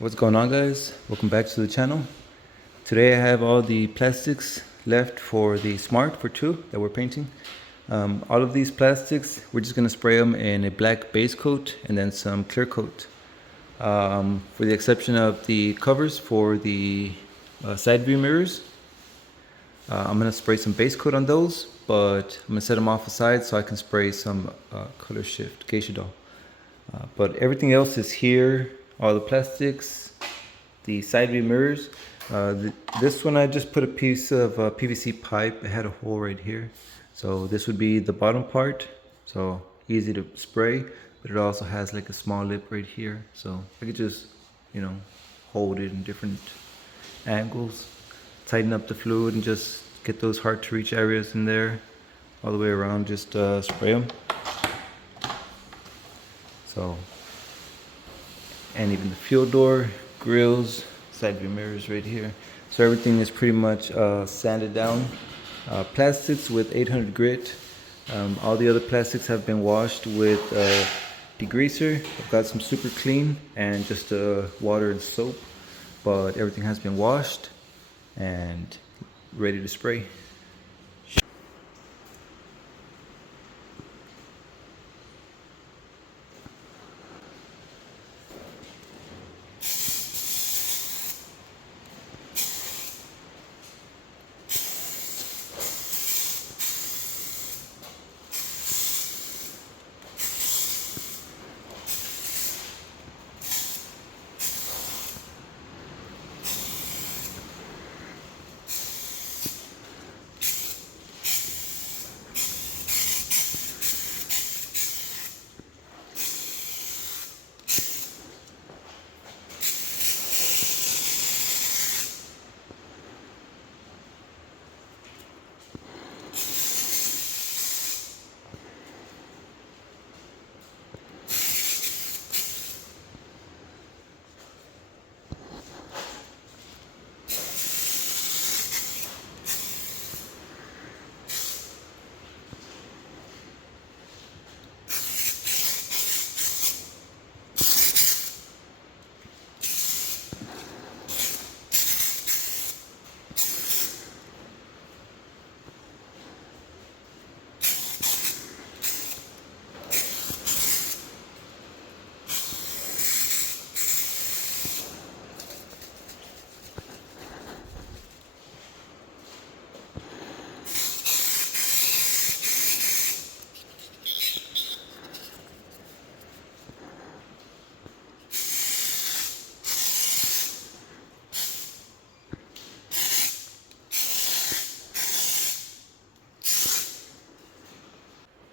What's going on, guys? Welcome back to the channel. Today I have all the plastics left for the Smart for 2 that we're painting. All of these plastics, we're just going to spray them in a black base coat and then some clear coat. For the exception of the covers for the side view mirrors, I'm going to spray some base coat on those, but I'm going to set them off aside so I can spray some color shift geisha doll. But everything else is here, all the plastics, the side view mirrors. This one I just put a piece of PVC pipe. It had a hole right here. So this would be the bottom part. So easy to spray, but it also has like a small lip right here. So I could just, hold it in different angles, tighten up the fluid and just get those hard to reach areas in there all the way around, just spray them. So, and even the fuel door, grills, side view mirrors right here. So everything is pretty much sanded down. Plastics with 800 grit. All the other plastics have been washed with degreaser. I've got some super clean and just water and soap, but everything has been washed and ready to spray.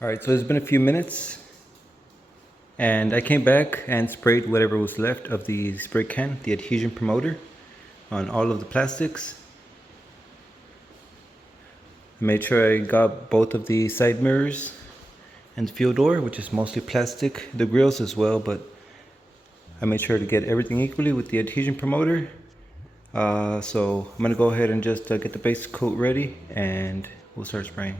All right, so it's been a few minutes and I came back and sprayed whatever was left of the spray can, the adhesion promoter, on all of the plastics. I made sure I got both of the side mirrors and the fuel door, which is mostly plastic, the grills as well, but I made sure to get everything equally with the adhesion promoter. So I'm gonna go ahead and just get the base coat ready and we'll start spraying.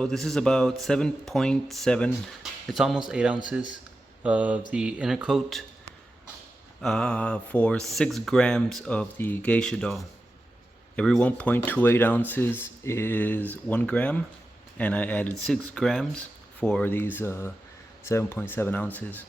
So this is about 7.7, it's almost 8 ounces of the inner coat for 6 grams of the geisha doll. Every 1.28 ounces is 1 gram, and I added 6 grams for these 7.7 ounces.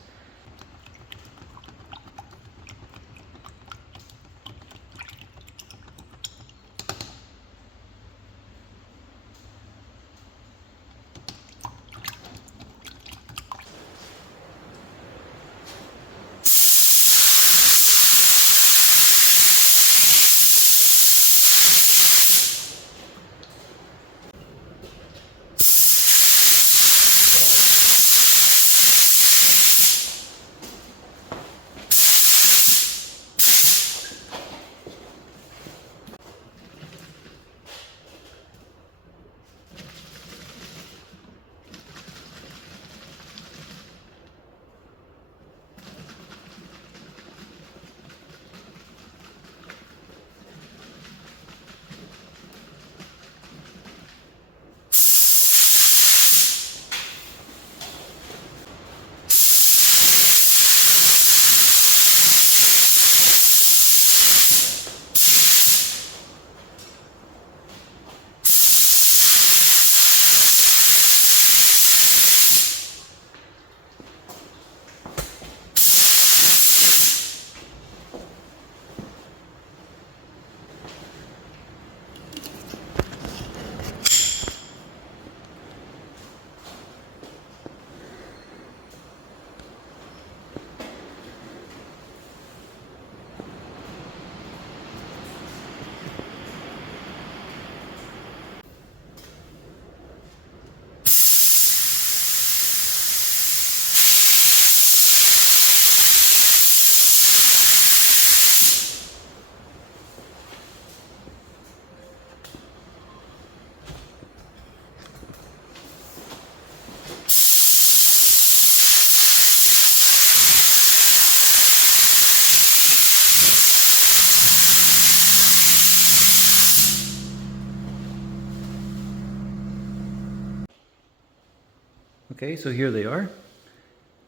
Okay, so here they are.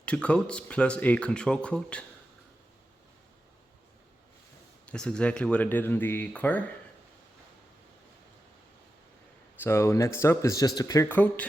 2 coats plus a control coat. That's exactly what I did in the car. So next up is just a clear coat.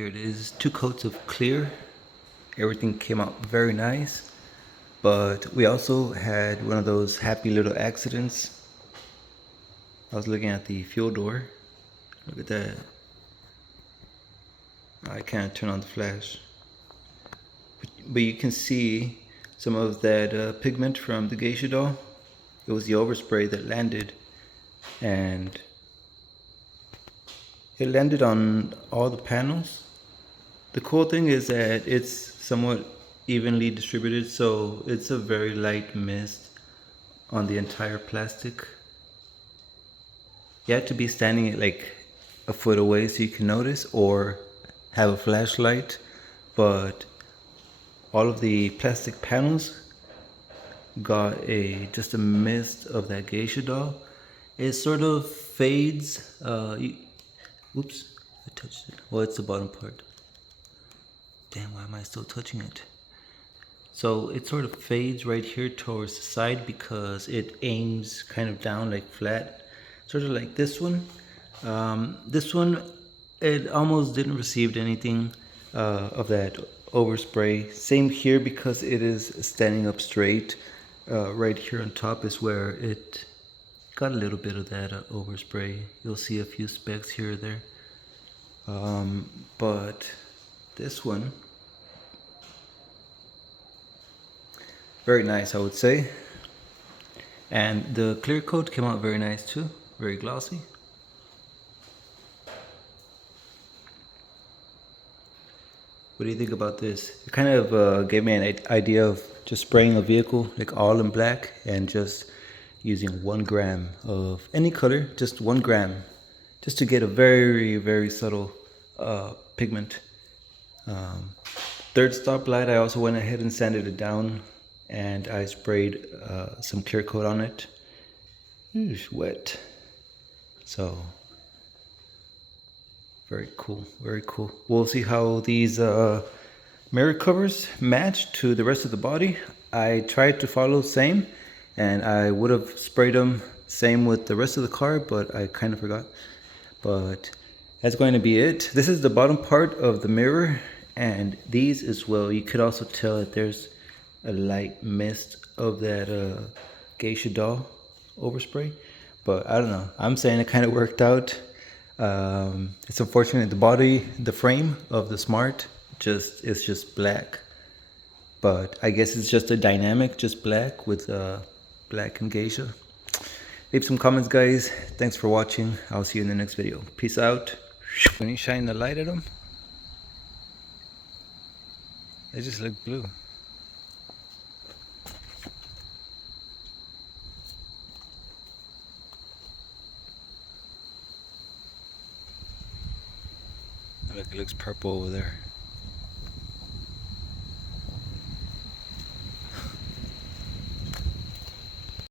Here it is, 2 coats of clear. Everything came out very nice. But we also had one of those happy little accidents. I was looking at the fuel door. Look at that. I can't turn on the flash. But you can see some of that pigment from the geisha doll. It was the overspray that landed, and it landed on all the panels. The cool thing is that it's somewhat evenly distributed, so it's a very light mist on the entire plastic. You have to be standing like a foot away so you can notice, or have a flashlight, but all of the plastic panels got just a mist of that geisha doll. It sort of fades. Oops, I touched it. Well, it's the bottom part. Damn, why am I still touching it? So it sort of fades right here towards the side because it aims kind of down like flat, sort of like this one. This one, it almost didn't receive anything of that overspray. Same here because it is standing up straight. Right here on top is where it got a little bit of that overspray. You'll see a few specks here or there. But this one, very nice, I would say. And the clear coat came out very nice too, very glossy. What do you think about this? It kind of gave me an idea of just spraying a vehicle like all in black and just using 1 gram of any color, just 1 gram, just to get a very, very subtle pigment. Third stoplight, I also went ahead and sanded it down, and I sprayed some clear coat on it. It's wet. So very cool, very cool. We'll see how these mirror covers match to the rest of the body. I tried to follow same, and I would have sprayed them same with the rest of the car, but I kind of forgot. But that's going to be it. This is the bottom part of the mirror, and these as well. You could also tell that there's a light mist of that geisha doll overspray, but I don't know. I'm saying it kind of worked out. It's unfortunate the frame of the Smart is just black, but I guess it's just a dynamic, just black with black and geisha. Leave some comments, guys. Thanks for watching. I'll see you in the next video. Peace out. When you shine the light at them, they just look blue. Look, it looks purple over there.